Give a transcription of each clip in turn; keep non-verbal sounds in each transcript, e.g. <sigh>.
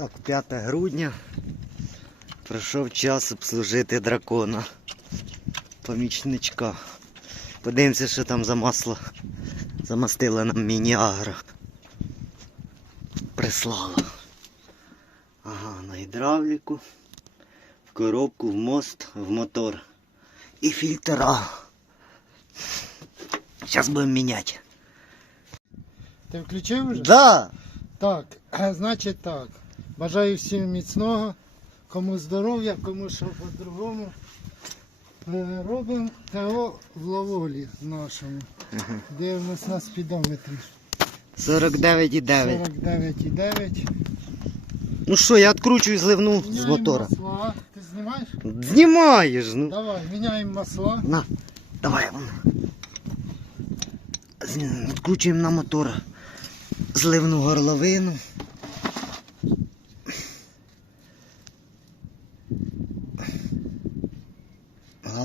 Так, 5 грудня. Прийшов час обслужити дракона. Помічничка. Подивимося, що там за масло замастила нам міні-агро. Прислала. Ага, на гідравліку, в коробку, в мост, в мотор. І фільтра. Зараз будемо міняти. Ти включив вже? Да! Так, <clears throat> значить так. Бажаю всім міцного, кому здоров'я, кому що по-другому. Е, Робимо ТО в лаволі нашому. Дивимось на спідометрі. 49,9. 49,9. Ну що, я відкручую зливну з Міняємо мотора. масла. Ти знімаєш? Знімаєш, ну. Давай, міняємо масла. На, давай. вон. З- Відкручуємо на мотор зливну горловину.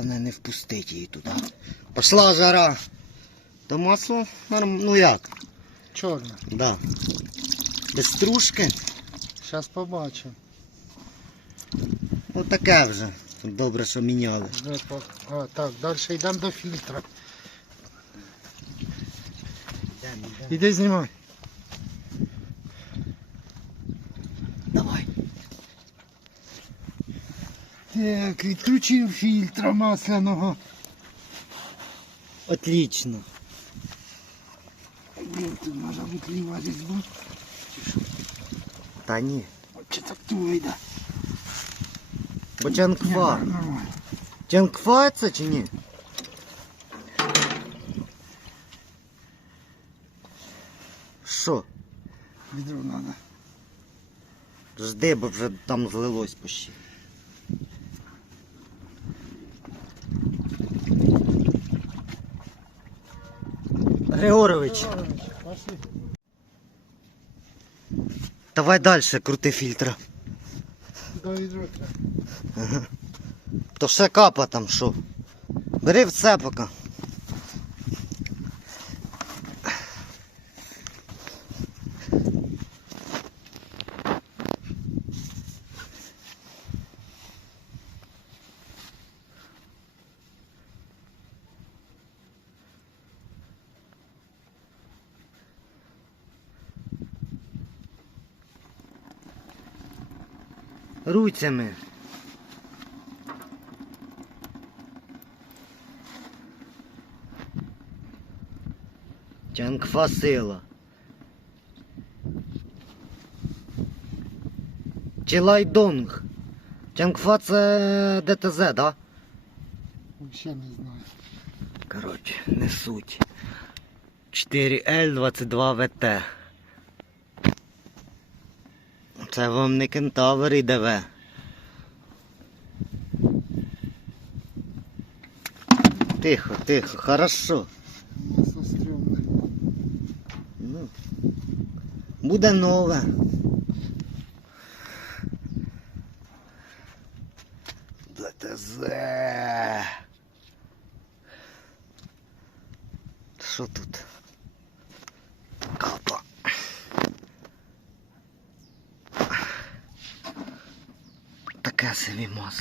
Головне не впустити її туди. Пішла жара. То масло норм... ну як? Чорне. Да. Без стружки. Зараз побачимо. Ну таке вже. Добре, що міняли. А, так, далі йдемо до фільтра. Іди знімай. Так, відключив фільтра масляного. Отлично. Блін, тут може бути ліва різьба. Та ні. Чи так то йде? Бо Чангфа. Нормально. Це чи ні? Що? Відро треба. Жди, бо вже там злилось почти. Григорович, давай дальше крути фільтра. До відро треба. То ще капа там що. Бери в це поки. Руцями. Чангфа сила. Чилайдонг. Чангфа це ДТЗ, да? Взагалі не знаю. Коротше, не суть. 4L22VT. Це вам не кентавр і ДВ. Тихо, тихо, хорошо. Ну, буде нове.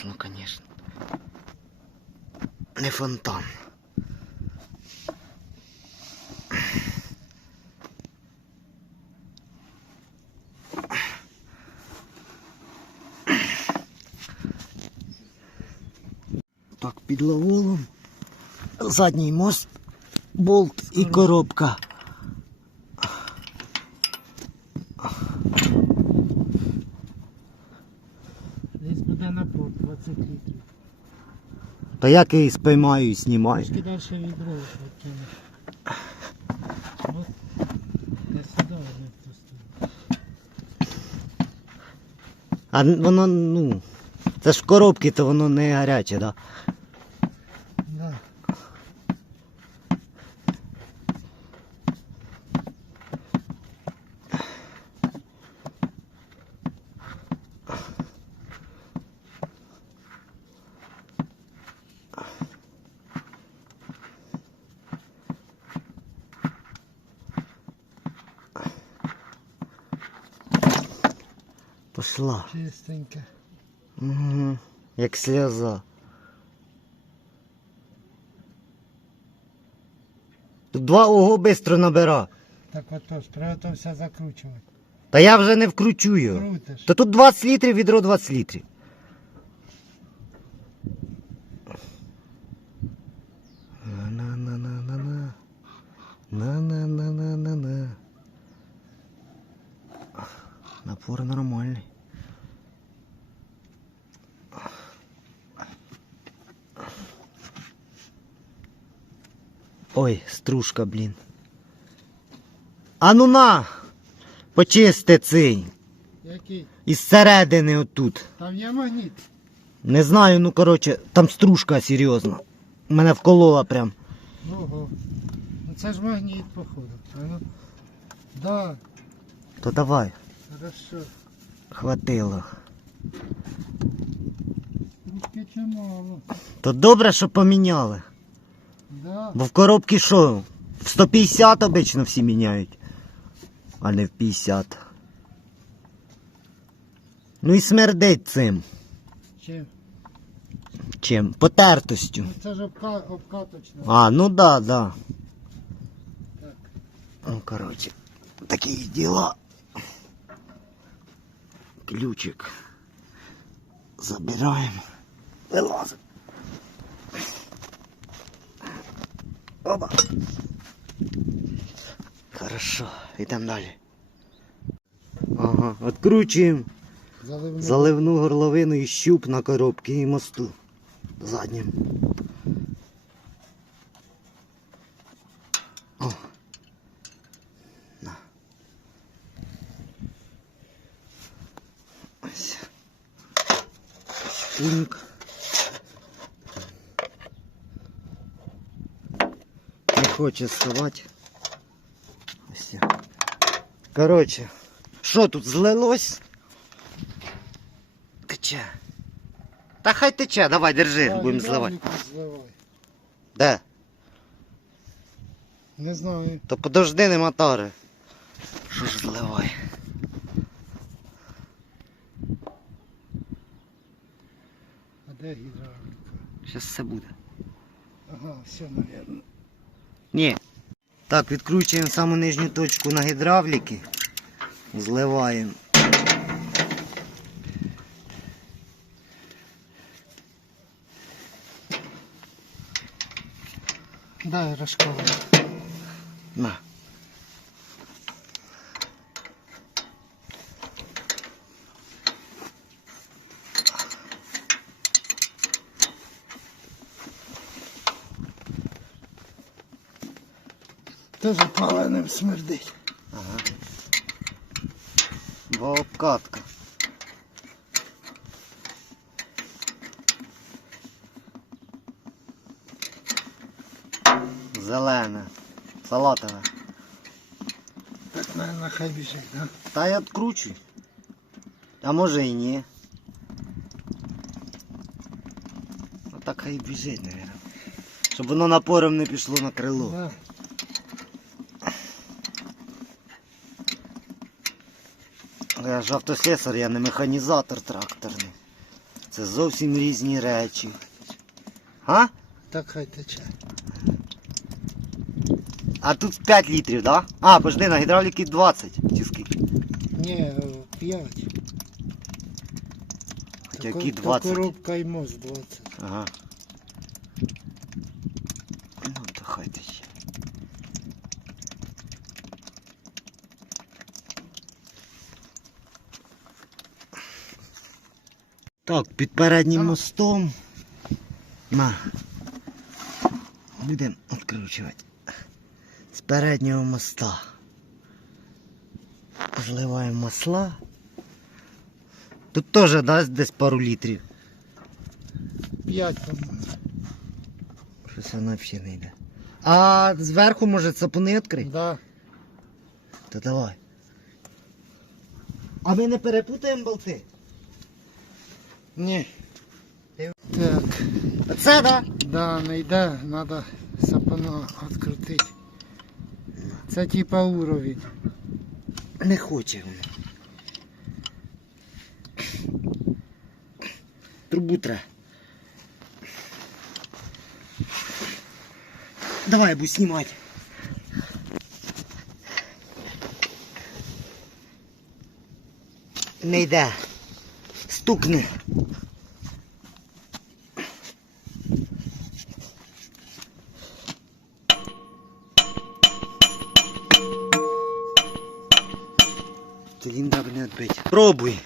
собі масло, звісно. Не фонтан. Так, під лаволом. Задній мост, болт і коробка. Та як я її спіймаю і знімаю. Трошки далі відро. От. Я сюди одне просто. А воно, ну. Це ж в коробці, то воно не гаряче, так? Да. Пошла. чистеньке. Угу. Як сльоза. Тут два ого бистро набира. Так отож, приготовся закручувати. Та я вже не вкручу його. Крутиш. Та тут 20 літрів, відро 20 літрів. На-на-на-на-на-на. На-на-на-на-на-на. Напор нормальний. Ой, стружка, блін. А ну на! Почисти цей. Який? Із середини отут. Там є магніт. Не знаю, ну коротше, там стружка серйозна. Мене вколола прям. Ого. Ну це ж магніт, походу. А ну. Да, То давай, хорошо. хватило. Трубки чимало. То добре, що поміняли. Да. Бо в коробці що? В 150 обично всі міняють. А не в 50. Ну і смердить цим. Чим? Чим? Потертостю. Ну це ж обка... обкаточна. А, ну да, да. Так. Ну, короче, такие дела. Ключик. Забираем. Вылазим. Оба. Хорошо, идем далі. Ага, откручуємо Заливну. заливну горловину і щуп на коробці і мосту. Заднім. О. На. Ось. Шпуньк. Хоче ставати. Ось. Коротше, що тут злилось? Тече. Та хай тече, давай, держи, Так, будемо зливати. зливай. Де? Не знаю. То подожди, не мотори. Що ж зливай? А де гідравліка? Зараз все буде. Ага, все, наверное. Ні. Так, відкручуємо саму нижню точку на гідравліки. Зливаємо. Дай розковую. На. Теж паленим смердить. Ага. Бо обкатка. Зелене. Салатове. Так, наверное, хай біжить, да? Та я відкручуй. А може і ні. А так хай біжить, мабуть. Щоб воно напором не пішло на крило. Да. Я ж автослесар, я не механізатор тракторний. Це зовсім різні речі. А? Так хай тече. А тут 5 літрів, да? А, пожди, на гідравліки 20. Чи скільки? Ні, 5. Які 20? Коробка і мост 20. Ага. Ну, то хай ти ще. Так, під переднім мостом. На. Будемо відкручувати. З переднього моста. Зливаємо масла. Тут теж дасть десь пару літрів. 5, по-моєму. Щось вона взагалі не йде. А зверху може цапуни відкрити? Да. То давай. А ми не перепутаємо болти? Ні. Так. Оце, да? Да, не йде, треба сапана відкрутити. Це типа уровень. Не хоче воно. Трубу тре. Давай я буду знімати. Не йде. Стукни. Пробуй.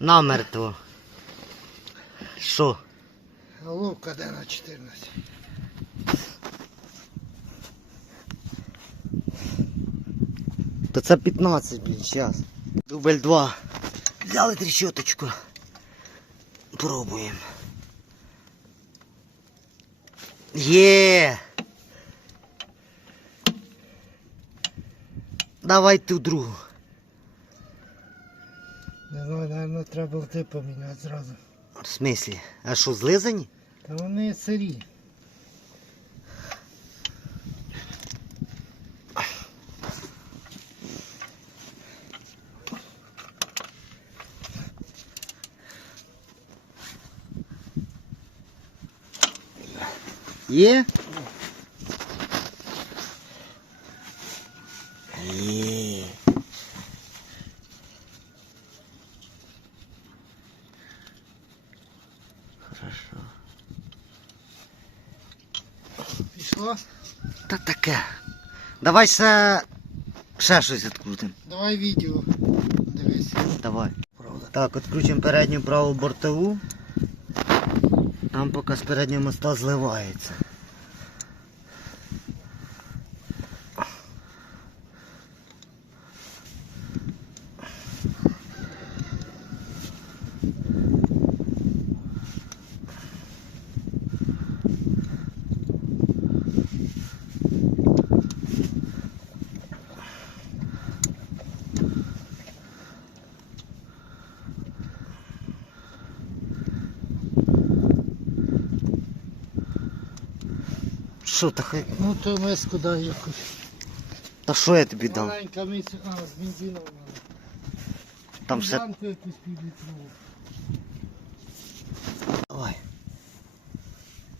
Намертво. Що? Головка де на 14. То це 15, блін, зараз. Дубль 2. Взяли трещоточку. Пробуємо. Є. Давай ту другу. Не знаю, наверное, треба ти поміняти зразу. В смислі? А що, злизані? Та вони сирі. Є? Є. Хорошо. Пішло? Та таке. Давай ще, ще щось відкрутимо. Давай відео. Дивись. Давай. Так, відкручуємо передню праву бортову. Там поки з переднього моста зливається. Що та хай? Ну то миску дай якусь. Та що я тобі дам? Маленька миску. А, з бензином. Там ще. Банку якусь півлітрову. Давай.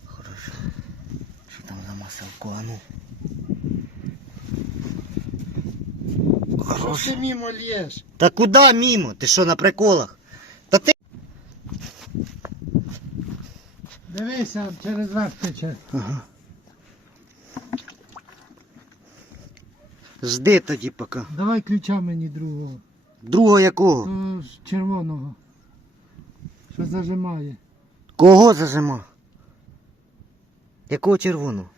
Хорошо. Що там за маселко, а ну. Що ти мимо лєш? Та куди мімо? Ти що на приколах? Та ти. Дивися, через верх тече. Ага. Жди тоді поки. Давай ключа мені другого. Другого якого? То ж червоного. Що зажимає. Кого зажима? Якого червоного?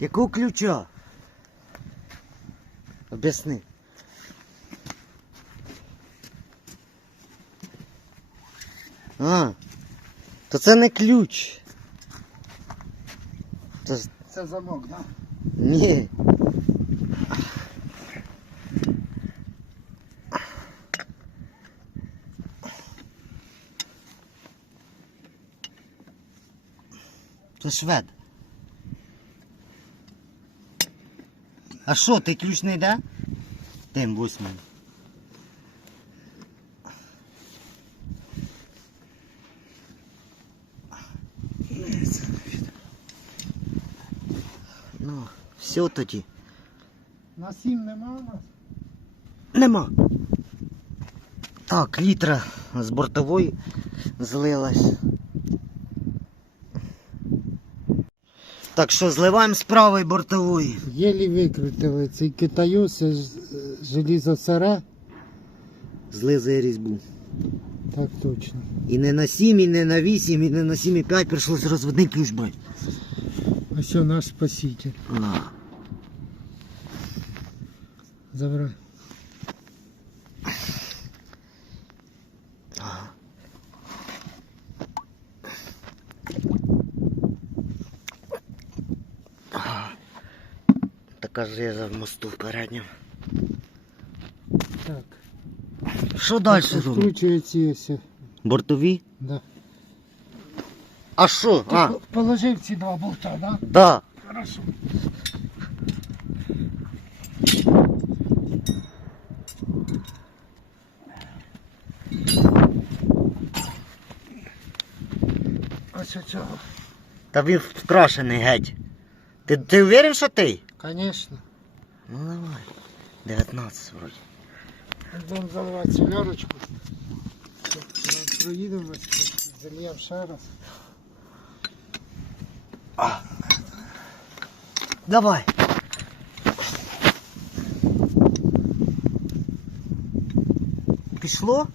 Якого ключа? Об'ясни. А, то це не ключ. Це Це замок, так? Ні. Це швед. А що, ти ключ не йде? Тим восьмим. Ну, все тоді. На сім нема у нас? Нема. Так, літра з бортової злилась. Так що зливаємо з правої бортової. Єлі викрутили цей китаюс, е, желізо сире. Злизує різьбу. Так точно. І не на 7, і не на 8, і не на 7,5 прийшлось розводний ключ брати. Ось що наш спаситель. А, Забирай. Така жижа в мосту в передньому. Так. Що далі? Скручує ці ось. Бортові? Да. А що? Ти А, положив ці два болта, да? да. Хорошо. Ось оцього. Та він вкрашений геть. Ти, ти уверен, що ти? Звісно. Ну давай. 19 вроді. Будемо заливати солярочку. Проїдемось, зальємо ще раз. Давай. Пішло?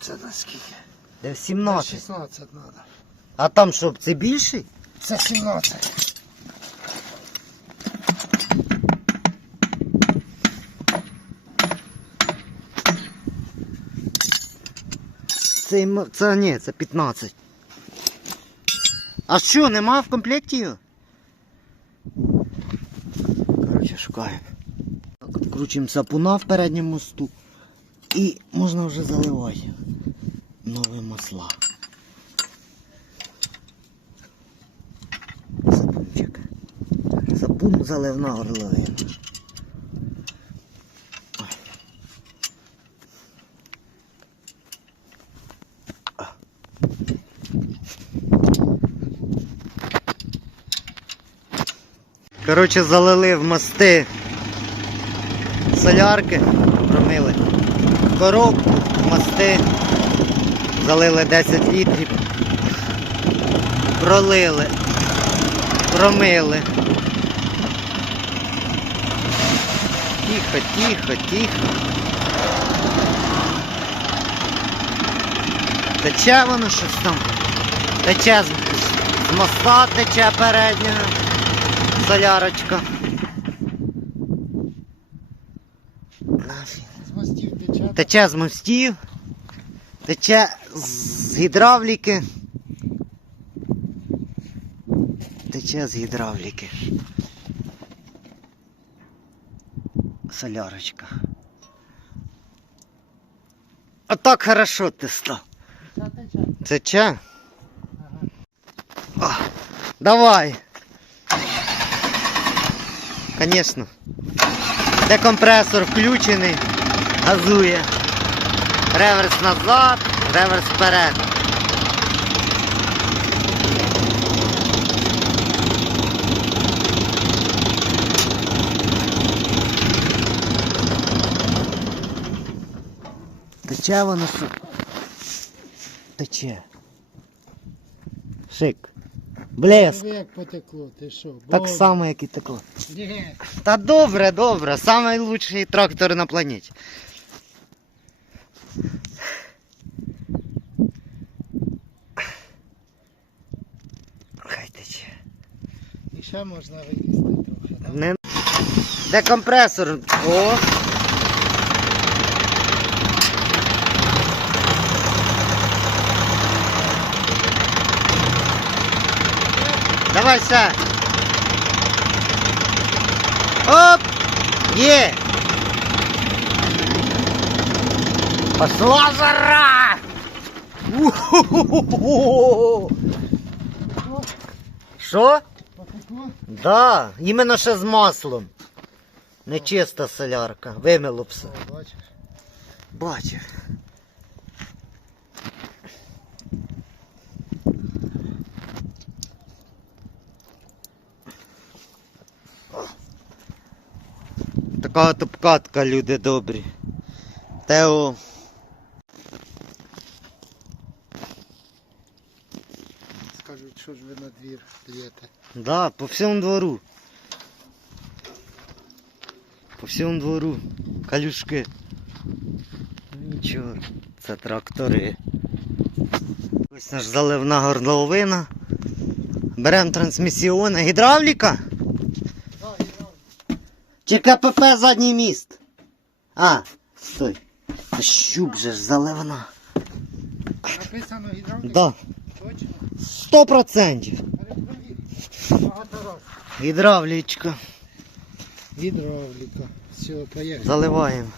Це наскільки? Де в 17. 16 треба. А там що, це більший? Це 17. Це, це ні, це 15. А що, нема в комплекті його? Коротше, шукаємо. Так, Відкручуємо сапуна в передньому мосту. І можна вже заливати нові масла. Сапунчик. Сапун заливна горловина. Коротше, залили в мости солярки, промили коробку, мости, залили 10 літрів, пролили, промили. Тихо, тихо, тихо. Тече воно щось там. Тече з, з моста, тече переднього. Солярочка. З мостів тече. Тече з мостів, тече з гідравліки. Тече з гідравліки. Солярочка. А так хорошо ти став. Це. Тече? Ага. Давай. Конечно. Декомпресор включений. Газує. Реверс назад, реверс вперед. Тече воно що? Тече. Шик. Блеск. Диви, як потекло, ти що? Так Боже. само, як і текло. Ні. Та добре, добре. Самий лучший трактор на планеті. Ще можна вилізти трохи. Де компресор? О! Давай, все. Оп! Є! Пошла жара! Що? Потекло? Да, іменно ще з маслом. Нечиста солярка, вимило все. О, бачиш. Бачив. Така от люди добрі. Тео. Скажуть, що ж ви на двір лєте. Да, по всьому двору. По всьому двору. Калюшки. Нічого, це трактори. Ось наш заливна горловина. Беремо трансмісіони. Гідравліка? Чи КПП задній міст? А, стой. Щуп же ж заливна. Написано гідравліка? Да. Точно? Сто процентів. Гідравлічка. Гідравліка. Все, поїхали. Заливаємо.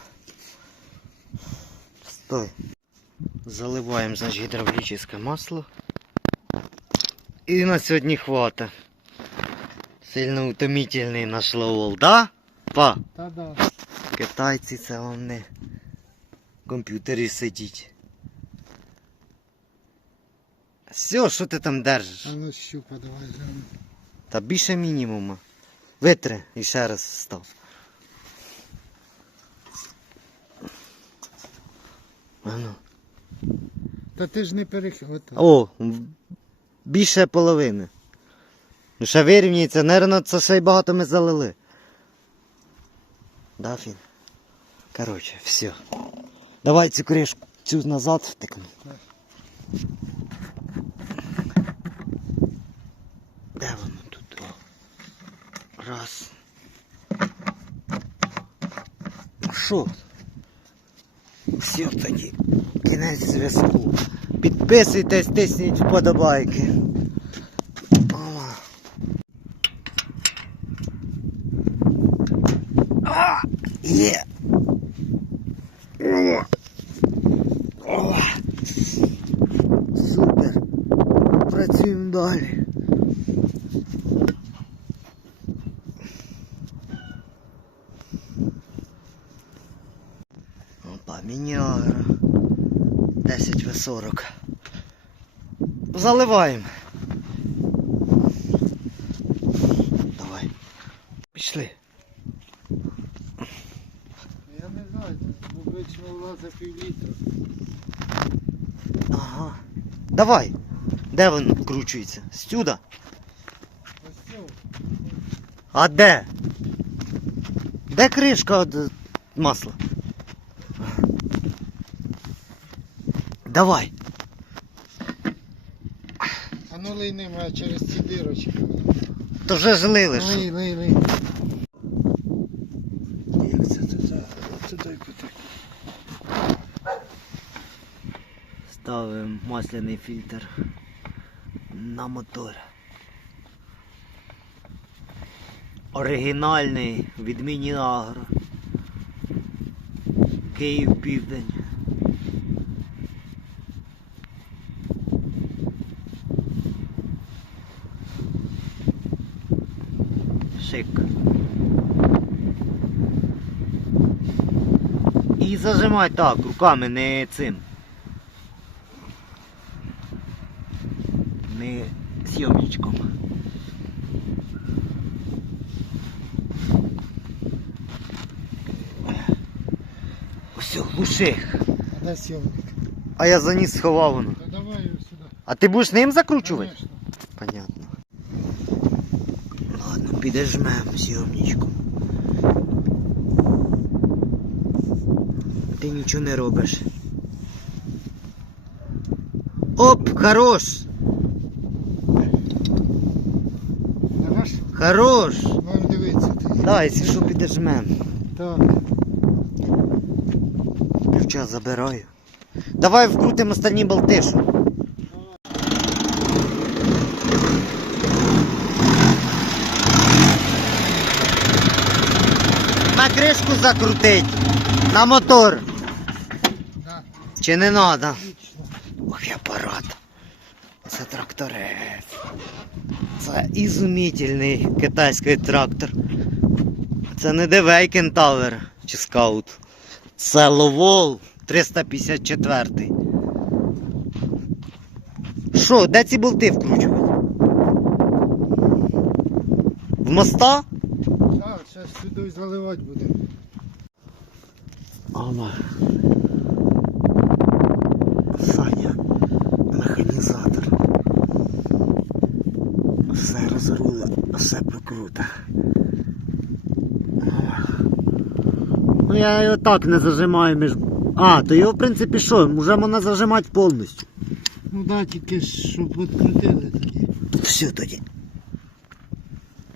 Стой. Заливаємо, значить, гідравлічне масло. І на сьогодні хвата. Сильно утомительний наш лаол, да? Па? Та да. Китайці це вам не в комп'ютері сидіть. Все, що ти там держиш? А ну щупа давай глянемо. Та більше мінімума. Витри і ще раз став. Ану. Та ти ж не перехил. Отак. О, більше половини. Ну ще вирівняється, наверно, це ще й багато ми залили. Да, Фін? Коротше, все. Давай цю кришку цю назад втикну. Де воно. Раз. Ну Що? Все тоді. Кінець зв'язку. Підписуйтесь, тисніть вподобайки. Є. Ова. Ова. Супер. Працюємо далі. Опа, мініагра. 10 в 40. Заливаємо. Давай. Пішли. Я не знаю, обично влазить пів літра. Ага. Давай. Де він вкручується? Сюди. А де? Де кришка від масла? Давай. Ну ним, а через ці дирочки. То вже ж лили. що? Лий, лий, лий. Як це туди? Туди куди? Ставимо масляний фільтр на мотор. Оригінальний від Мініагро. Київ Південь. Шик. І зажимай так, руками, не цим. Не зйомничком. Все, глуши. А де сьомник? А я заніс сховав воно. Та давай його сюди. А ти будеш ним закручувати? Конечно. Підожмем зйомничком. Ти нічого не робиш. Оп, хорош! Наш? Хорош! Маємо дивитися тоді. Да, якщо що підожмем. Так. Ключа забираю. Давай вкрутимо останні болти. На кришку закрутить. На мотор. Да. Чи не надо? Ох, і апарат. Це тракторець. Це ізумітельний китайський трактор. Це не Девей Кентавер чи скаут. Це Ловол 354. Що, де ці болти вкручувати? В моста? Сюди заливати будемо. Ама. Саня, механізатор. Все розрула, все прокрута. Ну я його так не зажимаю між. А, то його в принципі що, можна зажимати повністю. Ну да, тільки щоб відкрутили тоді. Все тоді.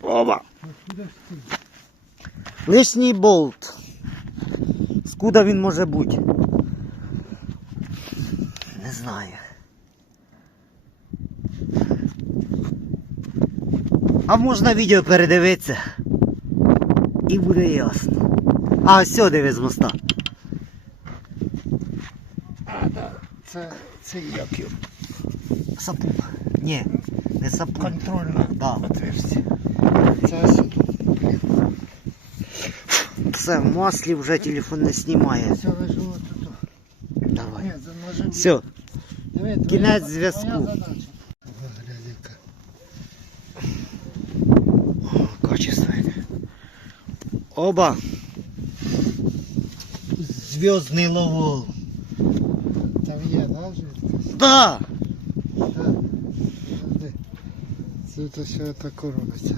Оба. Лишній болт. Скуда він може бути? Не знаю. А можна відео передивитися. І буде ясно. А, ось диви з моста. А, це, це Як його? Сапун. Ні, не сапун. Контрольне Да. отверстие. це ось тут. Все, в маслі вже телефон не знімає. Все лежу тут. Давай. Ні, заможу. Все, Диви, Кінець твоя- зв'язку. твоя задача. О, глянь, яка. качественне. Оба. Зв'язний ловол. Там є, да, жидкость? Да! Так. Подожди. Тут ось так робиться.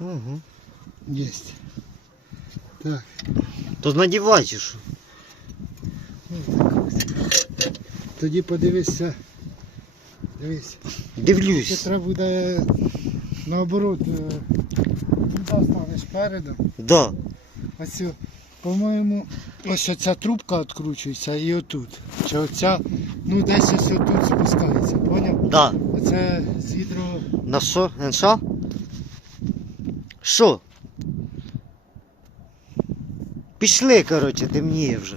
Угу. Єсть. Так. То надівай чи що? Тоді подивися. Дивись. Дивлюсь. треба буде наоборот. е, Туди станеш передом. Да. Ось, по-моєму, ось ця трубка відкручується і отут. Чи оця, ну десь ось отут спускається, поняв? Да. Оце з гідро. На що? НШ? Що? Пішли, коротше, темніє вже.